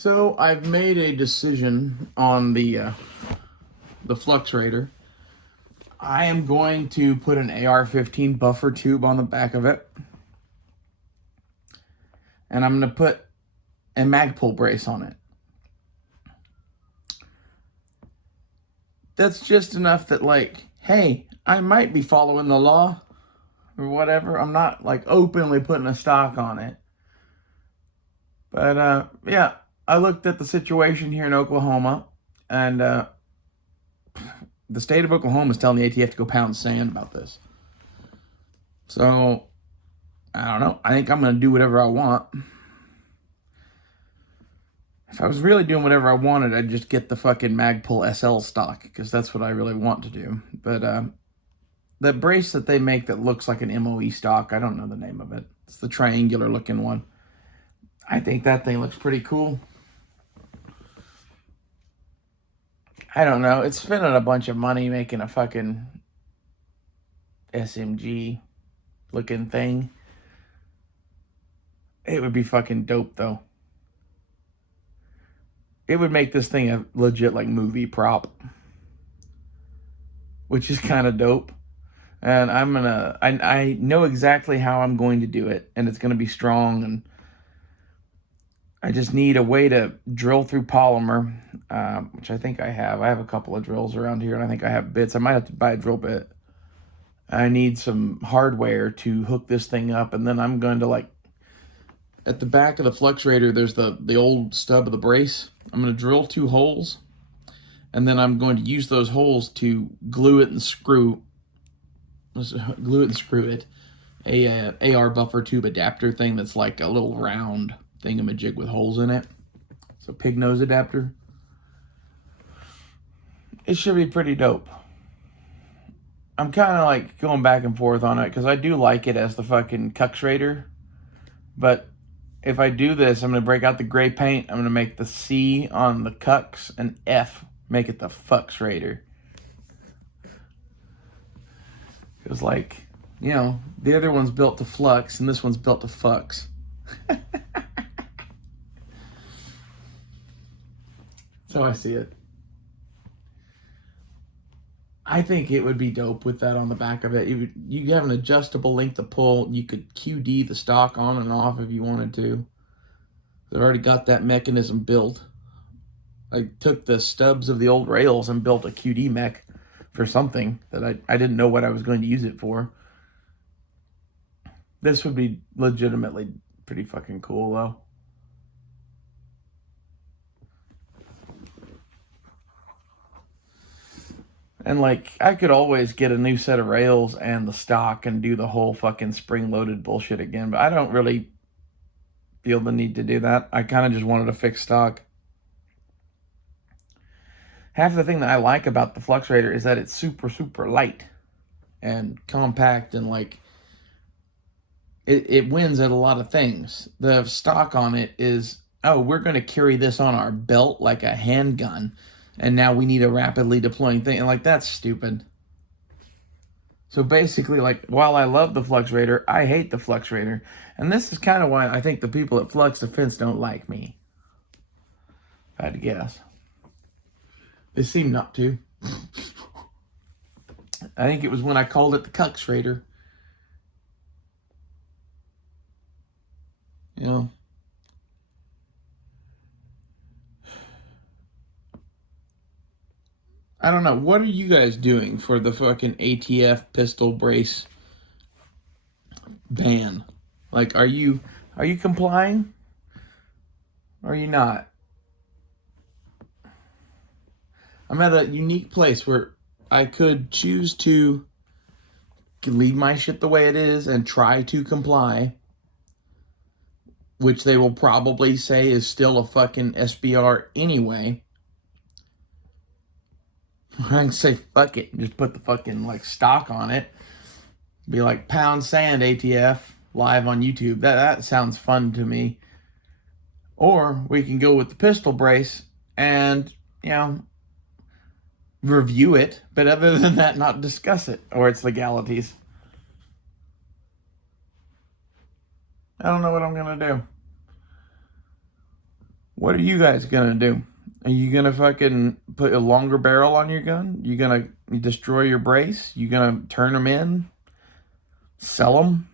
So I've made a decision on the Flux Raider. I am going to put an AR-15 buffer tube on the back of it, and I'm going to put a Magpul brace on it. That's just enough that, like, hey, I might be following the law or whatever. I'm not like openly putting a stock on it, but yeah, I looked at the situation here in Oklahoma, and the state of Oklahoma is telling the ATF to go pound sand about this. So, I don't know. I think I'm going to do whatever I want. If I was really doing whatever I wanted, I'd just get the fucking Magpul SL stock, because that's what I really want to do. But the brace that they make that looks like an MOE stock, I don't know the name of it. It's the triangular looking one. I think that thing looks pretty cool. I don't know. It's spending a bunch of money making a fucking SMG looking thing. It would be fucking dope, though. It would make this thing a legit, like, movie prop, which is kind of dope. And I know exactly how I'm going to do it, and it's going to be strong, and I just need a way to drill through polymer, which I think I have. I have a couple of drills around here, and I think I have bits. I might have to buy a drill bit. I need some hardware to hook this thing up, and then I'm going to, like, at the back of the Flux Raider, there's the old stub of the brace. I'm going to drill 2 holes, and then I'm going to use those holes to glue it and screw it. A AR buffer tube adapter thing that's like a little round thingamajig with holes in it. It's a pig nose adapter. It should be pretty dope. I'm kind of like going back and forth on it because I do like it as the fucking Cucks Raider, but if I do this, I'm going to break out the gray paint. I'm going to make the C on the Cucks and F, make it the Fucks Raider. Because, like, you know, the other one's built to flux and this one's built to fucks. So I see it. I think it would be dope with that on the back of it. You have an adjustable length of pull. You could QD the stock on and off if you wanted to. They've already got that mechanism built. I took the stubs of the old rails and built a QD mech for something that I didn't know what I was going to use it for. This would be legitimately pretty fucking cool, though. And, like, I could always get a new set of rails and the stock and do the whole fucking spring-loaded bullshit again, but I don't really feel the need to do that. I kind of just wanted a fixed stock. Half the thing that I like about the Flux Raider is that it's super, super light and compact, and, like, it wins at a lot of things. The stock on it is, oh, we're going to carry this on our belt like a handgun, and now we need a rapidly deploying thing. And, like, that's stupid. So basically, like, while I love the Flux Raider, I hate the Flux Raider. And this is kind of why I think the people at Flux Defense don't like me. If I had to guess. They seem not to. I think it was when I called it the Cucks Raider. You know. I don't know. What are you guys doing for the fucking ATF pistol brace ban? Like, are you complying? Or are you not? I'm at a unique place where I could choose to leave my shit the way it is and try to comply, which they will probably say is still a fucking SBR anyway. I can say fuck it and just put the fucking, like, stock on it. Be like, pound sand ATF live on YouTube. That sounds fun to me. Or we can go with the pistol brace and, you know, review it, but other than that, not discuss it or its legalities. I don't know what I'm going to do. What are you guys gonna do? Are you gonna fucking put a longer barrel on your gun? You gonna destroy your brace? You gonna turn them in? Sell them?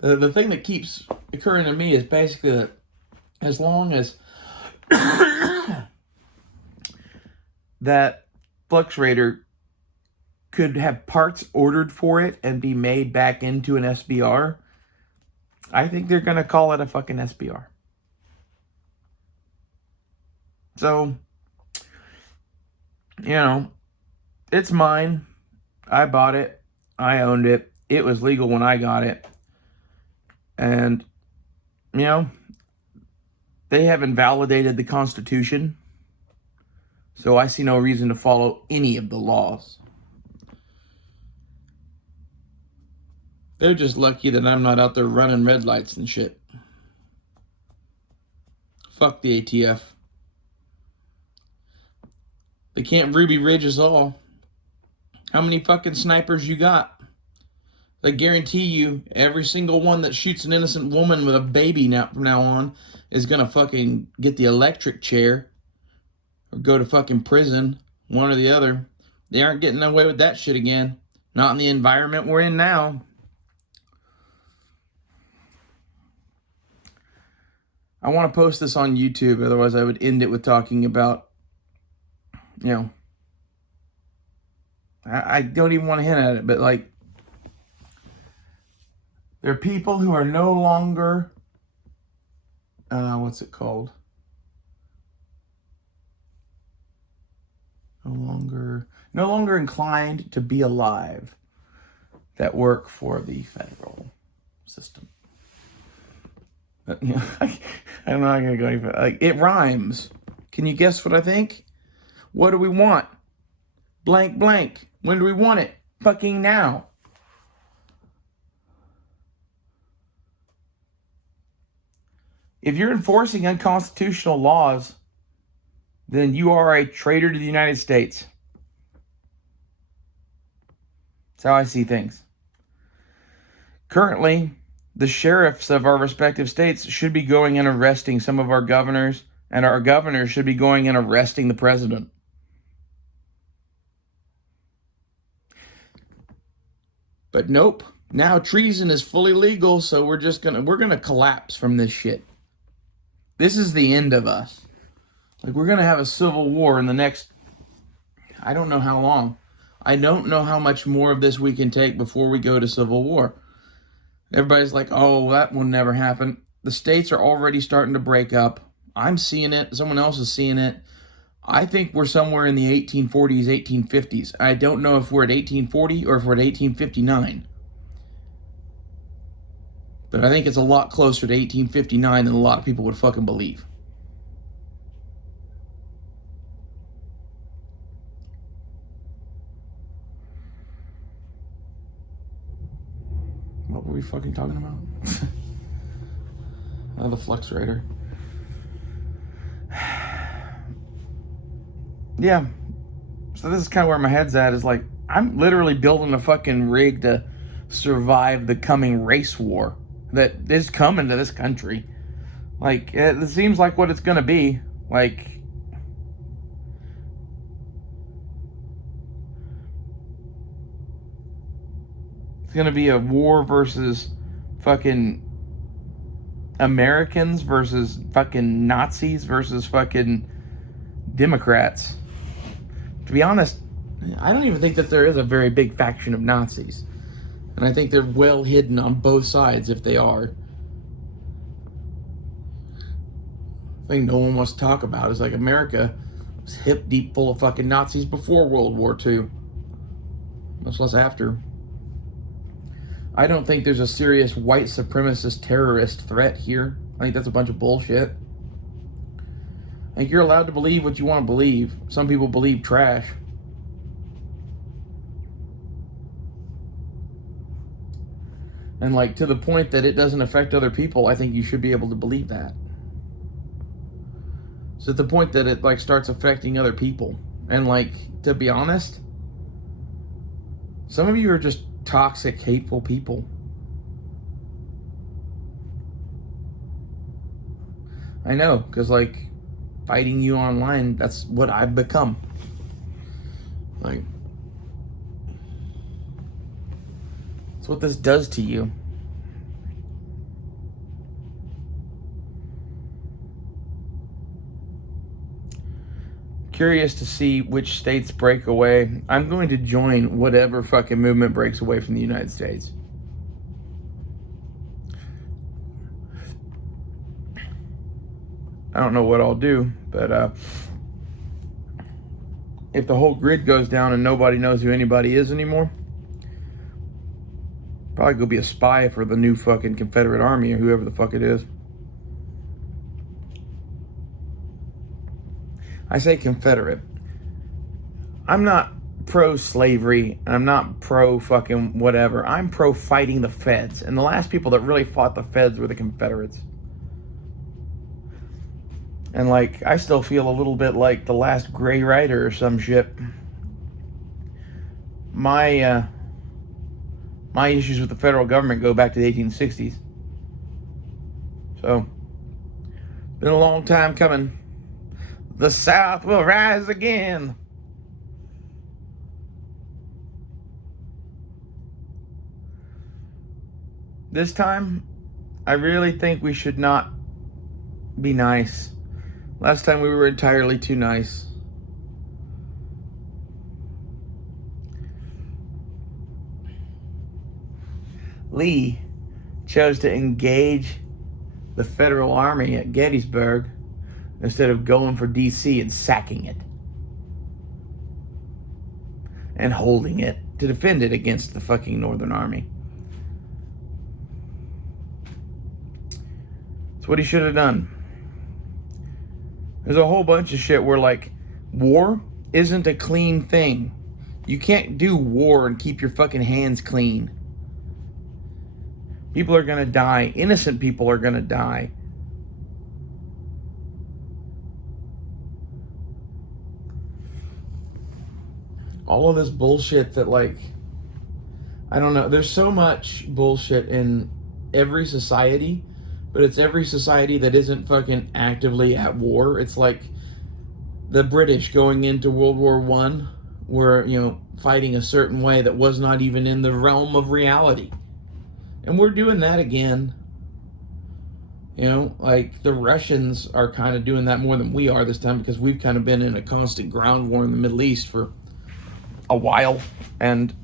The thing that keeps occurring to me is basically that as long as that Fluxrator could have parts ordered for it and be made back into an SBR, I think they're going to call it a fucking SBR. So, you know, it's mine. I bought it. I owned it. It was legal when I got it. And, you know, they haven't validated the Constitution. So I see no reason to follow any of the laws. They're just lucky that I'm not out there running red lights and shit. Fuck the ATF. They can't Ruby Ridge us all. How many fucking snipers you got? I guarantee you, every single one that shoots an innocent woman with a baby from now on is gonna fucking get the electric chair or go to fucking prison, one or the other. They aren't getting away with that shit again. Not in the environment we're in now. I want to post this on YouTube, otherwise I would end it with talking about, you know, I don't even want to hint at it, but like, there are people who are no longer, what's it called? No longer inclined to be alive that work for the federal system. But, you know, I'm not going to go any further. Like, it rhymes. Can you guess what I think? What do we want? Blank, blank. When do we want it? Fucking now. If you're enforcing unconstitutional laws, then you are a traitor to the United States. That's how I see things. Currently, the sheriffs of our respective states should be going and arresting some of our governors, and our governors should be going and arresting the president. But nope. Now treason is fully legal, so we're gonna collapse from this shit. This is the end of us. Like, we're gonna have a civil war in the next, I don't know how long. I don't know how much more of this we can take before we go to civil war. Everybody's like, oh, that will never happen. The states are already starting to break up. I'm seeing it. Someone else is seeing it. I think we're somewhere in the 1840s, 1850s. I don't know if we're at 1840 or if we're at 1859. But I think it's a lot closer to 1859 than a lot of people would fucking believe. What were we fucking talking about? The Fluxrator. Yeah. So this is kind of where my head's at, is like, I'm literally building a fucking rig to survive the coming race war that is coming to this country. Like, it seems like what it's going to be. Like, it's going to be a war versus fucking Americans versus fucking Nazis versus fucking Democrats. To be honest, I don't even think that there is a very big faction of Nazis. And I think they're well hidden on both sides if they are. The thing no one wants to talk about is like America was hip deep full of fucking Nazis before World War II. Much less after. I don't think there's a serious white supremacist terrorist threat here. I think that's a bunch of bullshit. I think you're allowed to believe what you want to believe. Some people believe trash. And like, to the point that it doesn't affect other people, I think you should be able to believe that. So at the point that it like starts affecting other people. And like, to be honest, some of you are just toxic, hateful people. I know, because, like, fighting you online, that's what I've become. Like, that's what this does to you. Curious to see which states break away. I'm going to join whatever fucking movement breaks away from the United States. I don't know what I'll do, but if the whole grid goes down and nobody knows who anybody is anymore, probably go be a spy for the new fucking Confederate Army or whoever the fuck it is. I say Confederate. I'm not pro-slavery, and I'm not pro-fucking whatever. I'm pro-fighting the feds. And the last people that really fought the feds were the Confederates. And, like, I still feel a little bit like the last Gray Rider or some shit. My issues with the federal government go back to the 1860s. So, been a long time coming. The South will rise again. This time, I really think we should not be nice. Last time we were entirely too nice. Lee chose to engage the Federal Army at Gettysburg instead of going for D.C. and sacking it and holding it to defend it against the fucking Northern Army. That's what he should have done. There's a whole bunch of shit where, like, war isn't a clean thing. You can't do war and keep your fucking hands clean. People are gonna die. Innocent people are gonna die. All of this bullshit that, like, I don't know. There's so much bullshit in every society, but it's every society that isn't fucking actively at war. It's like the British going into World War I, were, you know, fighting a certain way that was not even in the realm of reality. And we're doing that again. You know, like the Russians are kind of doing that more than we are this time because we've kind of been in a constant ground war in the Middle East for a while. And,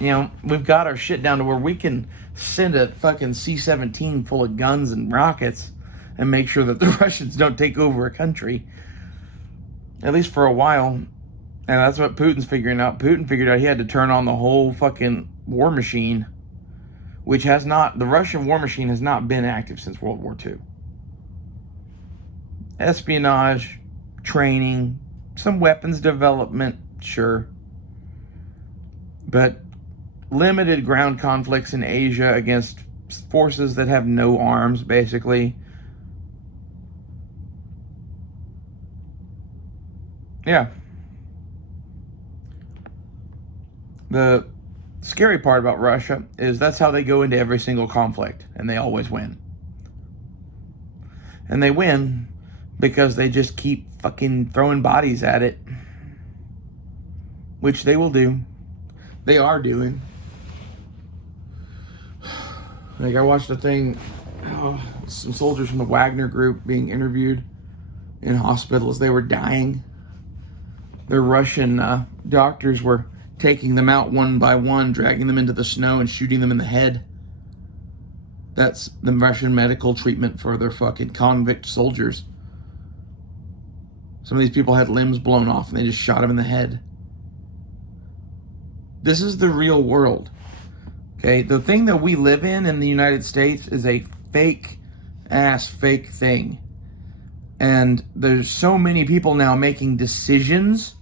you know, we've got our shit down to where we can send a fucking C-17 full of guns and rockets and make sure that the Russians don't take over a country. At least for a while. And that's what Putin's figuring out. Putin figured out he had to turn on the whole fucking war machine, which has not, the Russian war machine has not been active since World War II. Espionage, training, some weapons development, sure. But limited ground conflicts in Asia against forces that have no arms, basically. Yeah. The scary part about Russia is that's how they go into every single conflict, and they always win. And they win because they just keep fucking throwing bodies at it, which they will do. They are doing. Like, I watched a thing, some soldiers from the Wagner group being interviewed in hospitals. They were dying. Their Russian doctors were taking them out one by one, dragging them into the snow and shooting them in the head. That's the Russian medical treatment for their fucking convict soldiers. Some of these people had limbs blown off and they just shot them in the head. This is the real world. Okay, the thing that we live in the United States is a fake thing. And there's so many people now making decisions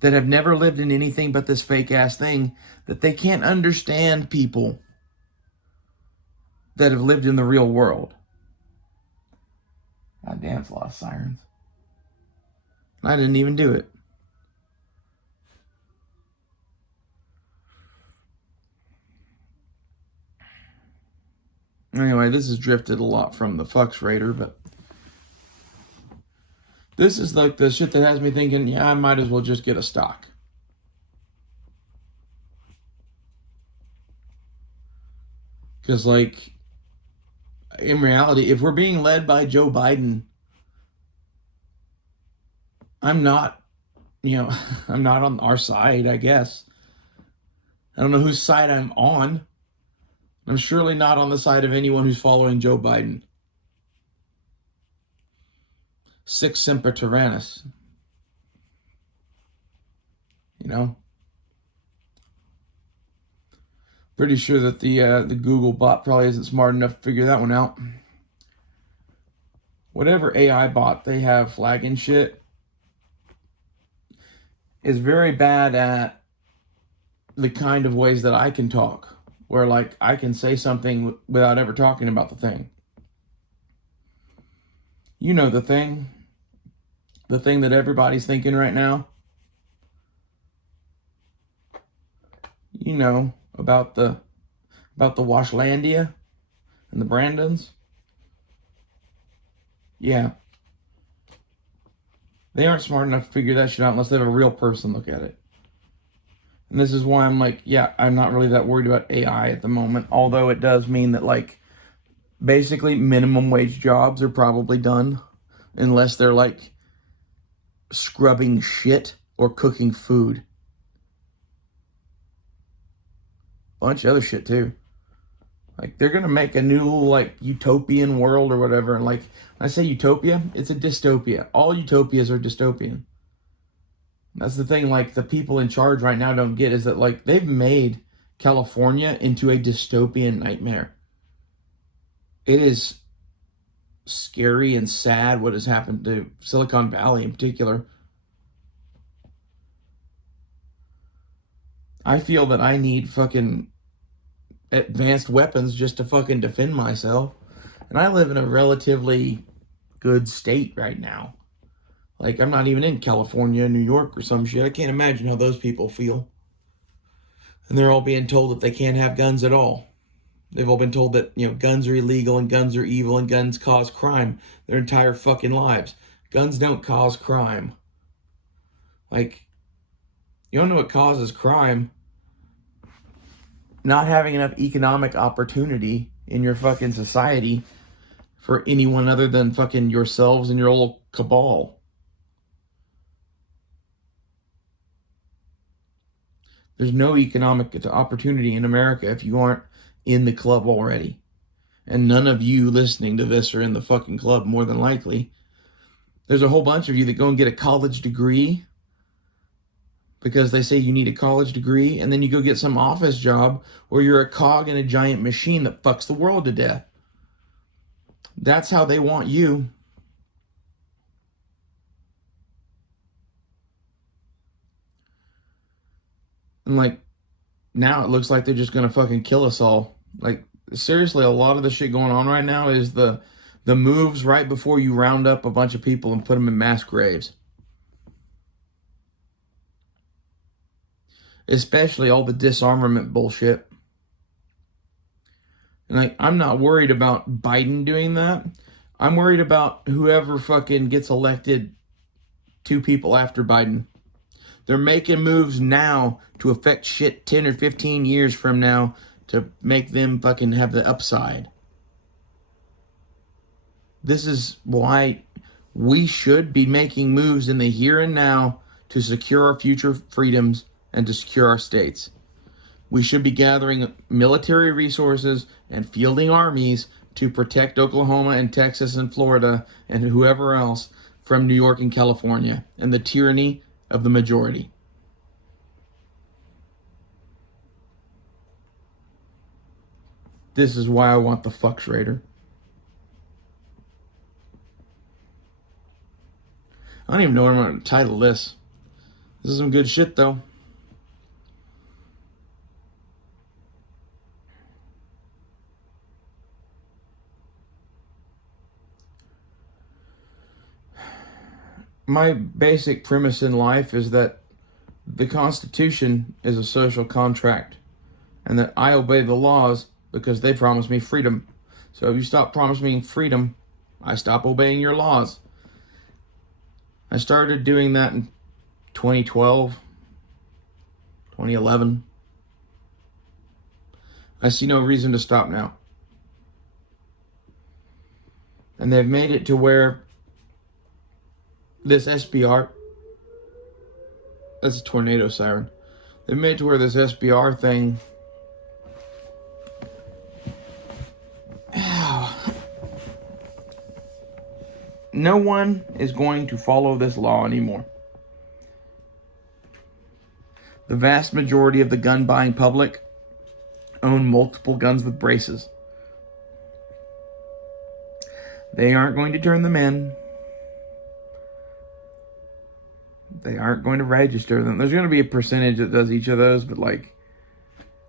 that have never lived in anything but this fake ass thing that they can't understand people that have lived in the real world. God damn, it's a lot of sirens. I didn't even do it. Anyway, this has drifted a lot from the Fux Raider, but This is like the shit that has me thinking, yeah, I might as well just get a stock. Because, like, in reality, if we're being led by Joe Biden, I'm not, I'm not on our side, I guess. I don't know whose side I'm on. I'm surely not on the side of anyone who's following Joe Biden. Sic semper tyrannis. Pretty sure that the Google bot probably isn't smart enough to figure that one out. Whatever AI bot they have flagging shit is very bad at the kind of ways that I can talk, where like I can say something without ever talking about the thing. You know the thing that everybody's thinking right now. You know about the Washlandia and the Brandons. Yeah. They aren't smart enough to figure that shit out unless they have a real person look at it. And this is why I'm like, yeah, I'm not really that worried about AI at the moment. Although it does mean that, like, basically minimum wage jobs are probably done. Unless they're, like, scrubbing shit or cooking food. Bunch of other shit, too. Like, they're going to make a new, like, utopian world or whatever. And, like, when I say utopia, it's a dystopia. All utopias are dystopian. That's the thing, like, the people in charge right now don't get is that, like, they've made California into a dystopian nightmare. It is scary and sad what has happened to Silicon Valley in particular. I feel that I need fucking advanced weapons just to fucking defend myself. And I live in a relatively good state right now. Like, I'm not even in California, New York, or some shit. I can't imagine how those people feel. And they're all being told that they can't have guns at all. They've all been told that, guns are illegal and guns are evil and guns cause crime their entire fucking lives. Guns don't cause crime. Like, you don't know what causes crime? Not having enough economic opportunity in your fucking society for anyone other than fucking yourselves and your old cabal. There's no economic opportunity in America if you aren't in the club already. And none of you listening to this are in the fucking club, more than likely. There's a whole bunch of you that go and get a college degree because they say you need a college degree, and then you go get some office job where you're a cog in a giant machine that fucks the world to death. That's how they want you. And, like, now it looks like they're just gonna fucking kill us all. Like, seriously, a lot of the shit going on right now is the moves right before you round up a bunch of people and put them in mass graves. Especially all the disarmament bullshit. And, like, I'm not worried about Biden doing that. I'm worried about whoever fucking gets elected 2 people after Biden. They're making moves now to affect shit 10 or 15 years from now to make them fucking have the upside. This is why we should be making moves in the here and now to secure our future freedoms and to secure our states. We should be gathering military resources and fielding armies to protect Oklahoma and Texas and Florida and whoever else from New York and California and the tyranny of the majority. This is why I want the fuck Schrader. I don't even know what I'm going to title this. This is some good shit, though. My basic premise in life is that the Constitution is a social contract and that I obey the laws because they promise me freedom. So if you stop promising me freedom, I stop obeying your laws. I started doing that in 2012, 2011. I see no reason to stop now. And they've made it to where this SBR, that's a tornado siren. They've made it to where this SBR thing, no one is going to follow this law anymore. The vast majority of the gun buying public own multiple guns with braces. They aren't going to turn them in. They aren't going to register them. There's going to be a percentage that does each of those, but like,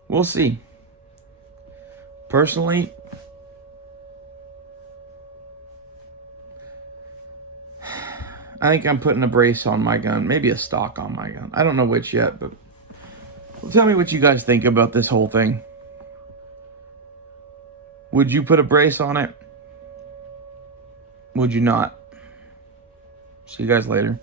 we'll see. Personally, I think I'm putting a brace on my gun, maybe a stock on my gun. I don't know which yet, but tell me what you guys think about this whole thing. Would you put a brace on it? Would you not? See you guys later.